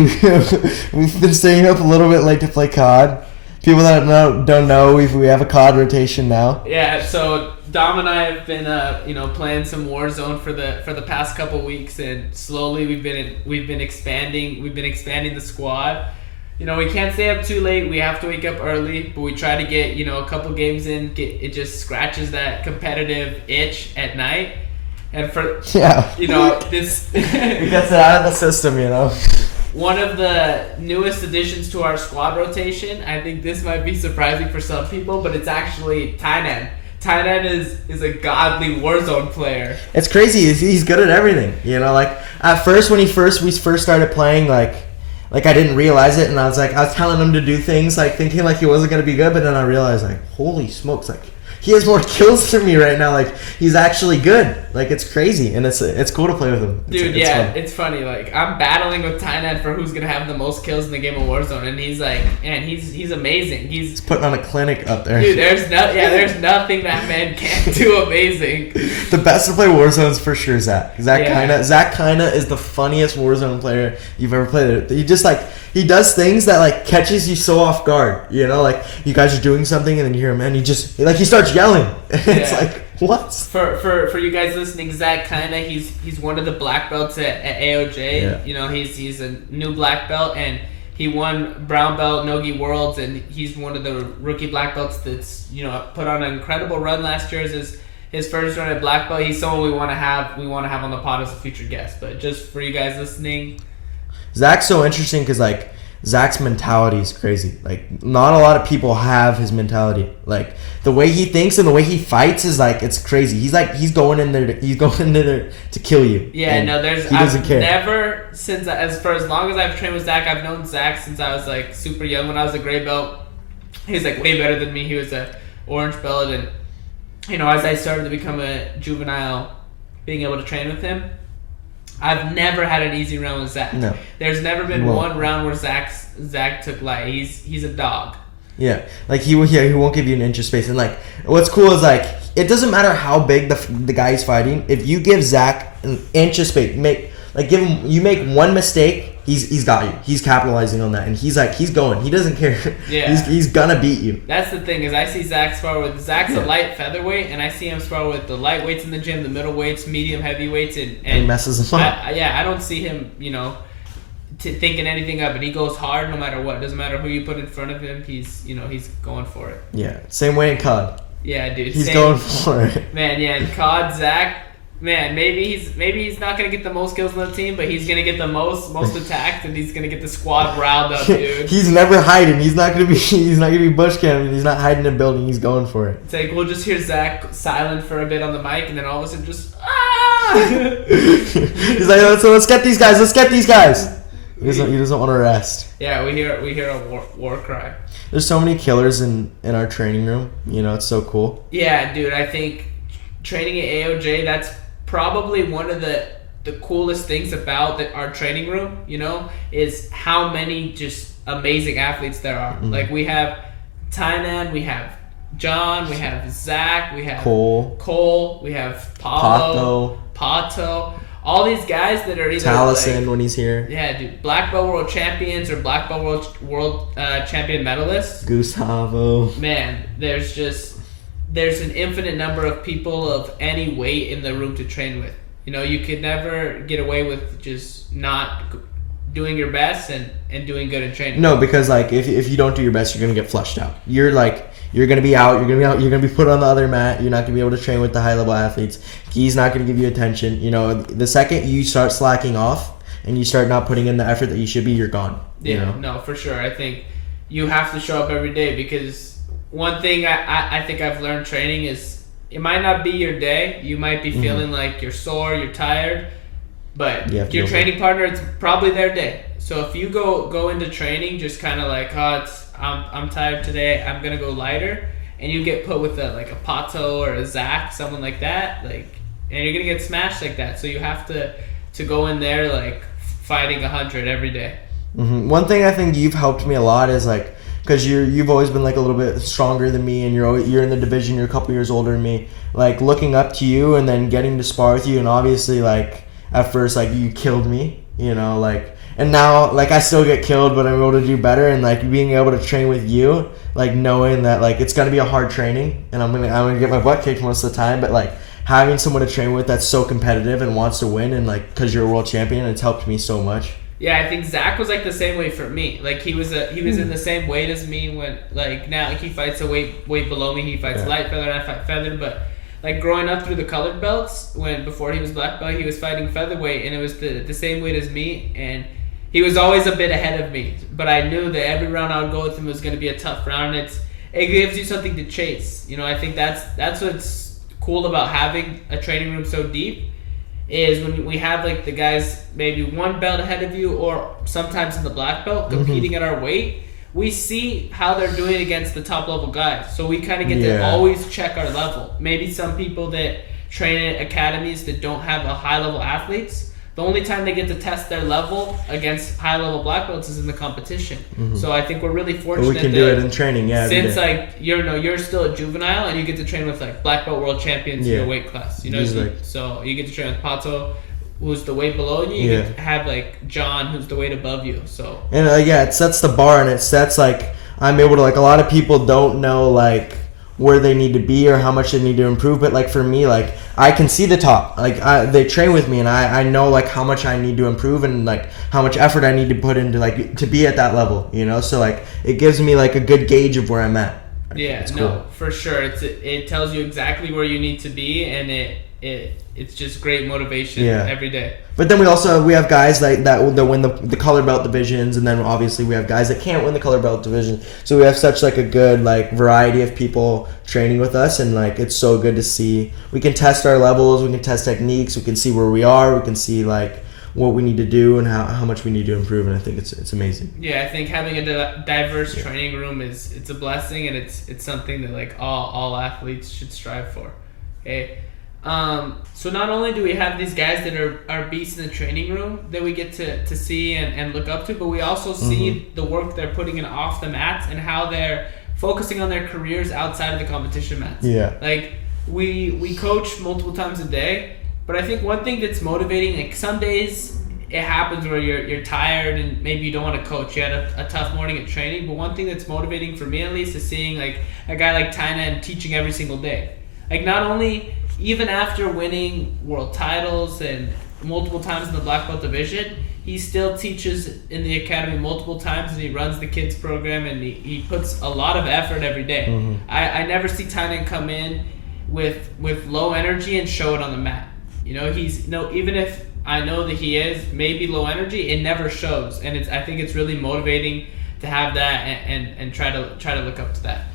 we've been staying up a little bit late to play COD. People that don't know, we have a COD rotation now. Yeah, so Dom and I have been playing some Warzone for the past couple weeks, and slowly we've been expanding the squad. You know, we can't stay up too late. We have to wake up early, but we try to get, you know, a couple games in. It just scratches that competitive itch at night. And you know, this it gets it out of the system, you know. One of the newest additions to our squad rotation, I think this might be surprising for some people, but it's actually Tainan. Tainan is a godly Warzone player. It's crazy. He's good at everything, you know. Like at first, when we first started playing, like I didn't realize it, and I was telling him to do things, like thinking like he wasn't gonna be good, but then I realized, like, holy smokes, like he has more kills than me right now. Like he's actually good. Like it's crazy, and it's cool to play with him. Dude, it's funny. Like I'm battling with Tainan for who's gonna have the most kills in the game of Warzone, and he's like, man, he's amazing. He's putting on a clinic up there. Dude, there's nothing that man can't do amazing. The best to play Warzone's for sure Zach. Zach kinda is the funniest Warzone player you've ever played. He does things that like catches you so off guard. You know, like you guys are doing something and then you hear him and he starts yelling. It's like, what? For you guys listening, Zach he's one of the black belts at AOJ. Yeah. You know, he's a new black belt, and he won brown belt Nogi Worlds, and he's one of the rookie black belts that's, you know, put on an incredible run last year as his first run at black belt. He's someone we want to have on the pod as a future guest. But just for you guys listening, Zach's so interesting because like Zach's mentality is crazy. Like not a lot of people have his mentality. Like the way he thinks and the way he fights is like, it's crazy. He's going in there to kill you. Yeah, he doesn't care. Never for as long as I've trained with Zach, I've known Zach since I was like super young. When I was a gray belt, he was like way better than me. He was a orange belt, and you know, as I started to become a juvenile, being able to train with him, I've never had an easy round with Zach. No. There's never been one round where Zach took light. He's a dog. Yeah, like he won't give you an inch of space. And like what's cool is like it doesn't matter how big the guy is fighting. If you give Zach an inch of space, you make one mistake, he's got you. He's capitalizing on that, and he's going. He doesn't care. Yeah. He's gonna beat you. That's the thing is I see Zach spar with Zach's a light featherweight, and I see him spar with the lightweights in the gym, the middleweights, medium heavyweights, and he messes them up. I don't see him, thinking anything up, and he goes hard no matter what. Doesn't matter who you put in front of him. He's going for it. Yeah, same way in COD. Yeah, dude. He's going for it. Man, yeah, in COD, Zach. Man, maybe he's not gonna get the most kills on the team, but he's gonna get the most attacked, and he's gonna get the squad riled up, dude. He's never hiding. He's not gonna be bush camping. He's not hiding in a building. He's going for it. It's like we'll just hear Zach silent for a bit on the mic, and then all of a sudden just He's like, so let's get these guys. He doesn't want to rest. Yeah, we hear a war cry. There's so many killers in our training room. It's so cool. Yeah, dude. I think training at AOJ, that's probably one of the coolest things about our training room, is how many just amazing athletes there are. Mm-hmm. Like we have Tainan, we have John, we have Zach, we have Cole, we have Pato, all these guys that are either Taliesin when he's here. Yeah, dude. Black belt world champions or black belt world champion medalists. Gustavo. Man, there's an infinite number of people of any weight in the room to train with. You could never get away with just not doing your best and doing good in training. No, because if you don't do your best, you're gonna get flushed out. You're gonna be out. You're gonna be put on the other mat. You're not gonna be able to train with the high level athletes. He's not gonna give you attention. The second you start slacking off and you start not putting in the effort that you should be, you're gone. Yeah, no, for sure. I think you have to show up every day, because one thing I think I've learned training is it might not be your day. You might be feeling like you're sore, you're tired, but your training partner, it's probably their day. So if you go into training just kind of like, I'm tired today, I'm gonna go lighter, and you get put with a Pato or a Zach, someone like that, and you're gonna get smashed like that. So you have to go in there fighting 100 every day. Mm-hmm. One thing I think you've helped me a lot is because you've always been a little bit stronger than me, and you're in the division, you're a couple years older than me. Looking up to you and then getting to spar with you, and obviously at first you killed me, and now I still get killed, but I'm able to do better, and being able to train with you, knowing that it's gonna be a hard training, and I'm gonna get my butt kicked most of the time, but having someone to train with that's so competitive and wants to win, and because you're a world champion, it's helped me so much. Yeah, I think Zach was the same way for me. He was in the same weight as me when now he fights a weight below me. He fights light feather and I fight feather. But growing up through the colored belts, before he was black belt, he was fighting featherweight, and it was the same weight as me, and he was always a bit ahead of me. But I knew that every round I would go with him was going to be a tough round. And it gives you something to chase. I think that's what's cool about having a training room so deep. Is when we have the guys maybe one belt ahead of you, or sometimes in the black belt competing at our weight, we see how they're doing against the top level guys. So we kind of get to always check our level. Maybe some people that train at academies that don't have a high level athletes, the only time they get to test their level against high level black belts is in the competition. Mm-hmm. So I think we're really fortunate. But we can do it in training, since you're still a juvenile and you get to train with black belt world champions in your weight class. So you get to train with Pato, who's the weight below you. You get to have John, who's the weight above you. So it sets the bar, and it sets I'm able to a lot of people don't know where they need to be or how much they need to improve, but for me, I can see the top. They train with me, and I know how much I need to improve, and how much effort I need to put into to be at that level, so it gives me a good gauge of where I'm at. Yeah, cool. For sure. It tells you exactly where you need to be, and it's just great motivation every day. But then we have guys that win the color belt divisions, and then obviously we have guys that can't win the color belt division. So we have such a good variety of people training with us, and it's so good to see. We can test our levels, we can test techniques, we can see where we are, we can see what we need to do and how much we need to improve, and I think it's amazing. Yeah, I think having a diverse training room it's a blessing, and it's something that all athletes should strive for. Okay. So not only do we have these guys that are beasts in the training room that we get to see and look up to, but we also see the work they're putting in off the mats and how they're focusing on their careers outside of the competition mats. Yeah. We coach multiple times a day, but I think one thing that's motivating, some days it happens where you're tired and maybe you don't want to coach. You had a tough morning at training, but one thing that's motivating for me at least is seeing like a guy like Tainan teaching every single day. Like not only even after winning world titles and multiple times in the black belt division, he still teaches in the academy multiple times and he runs the kids program and he puts a lot of effort every day. Mm-hmm. I never see Tainan come in with low energy and show it on the mat. You know, even if I know that he is maybe low energy, it never shows, and I think it's really motivating to have that and try to look up to that.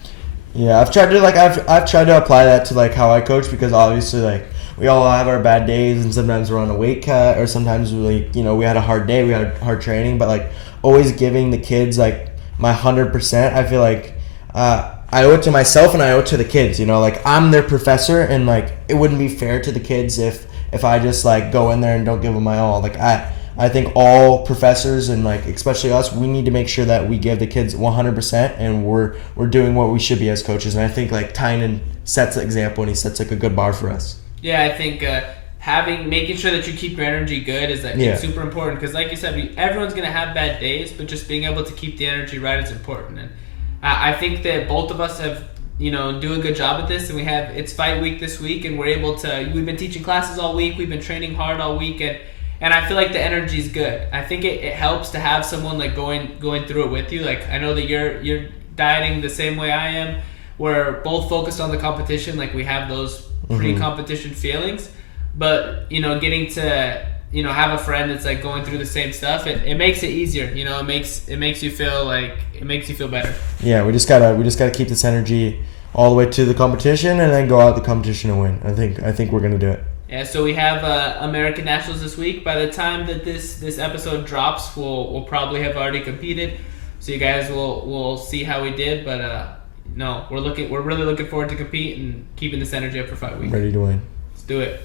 Yeah, I've tried to apply that to like how I coach, because obviously like we all have our bad days and sometimes we're on a weight cut or sometimes we had a hard day, we had hard training, but like always giving the kids like my 100%. I feel like I owe it to myself and I owe it to the kids, like I'm their professor, and like it wouldn't be fair to the kids if I just like go in there and don't give them my all. Like I think all professors and like especially us, we need to make sure that we give the kids 100% and we're doing what we should be as coaches. And I think like Tainan sets the example and he sets like a good bar for us. Yeah, I think making sure that you keep your energy good is it's super important, because like you said, everyone's gonna have bad days, but just being able to keep the energy right is important. And I think that both of us have do a good job at this, and it's fight week this week, and we've been teaching classes all week, we've been training hard all week, and I feel like the energy is good. I think it helps to have someone like going through it with you. Like I know that you're dieting the same way I am. We're both focused on the competition, like we have those pre-competition feelings, but getting to have a friend that's like going through the same stuff, it makes it easier. It makes you feel better. Yeah, we just gotta keep this energy all the way to the competition and then go out the competition and win. I think we're gonna do it. Yeah, so we have American Nationals this week. By the time that this episode drops, we'll probably have already competed, so you guys will see how we did. But no, we're really looking forward to compete and keeping this energy up for fight week. Ready to win. Let's do it.